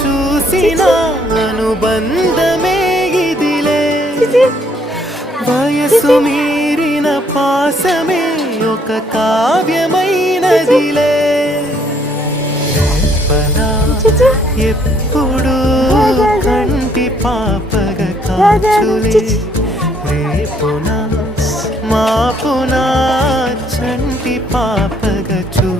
చూసిన అనుబంధమే ఇదిలే వయసు మీరిన పాసమే ఒక కావ్యమైనదిలే ఎప్పుడు కంటి పాపగ కాచులే రేపున మాపున చంటి పాపగ చూ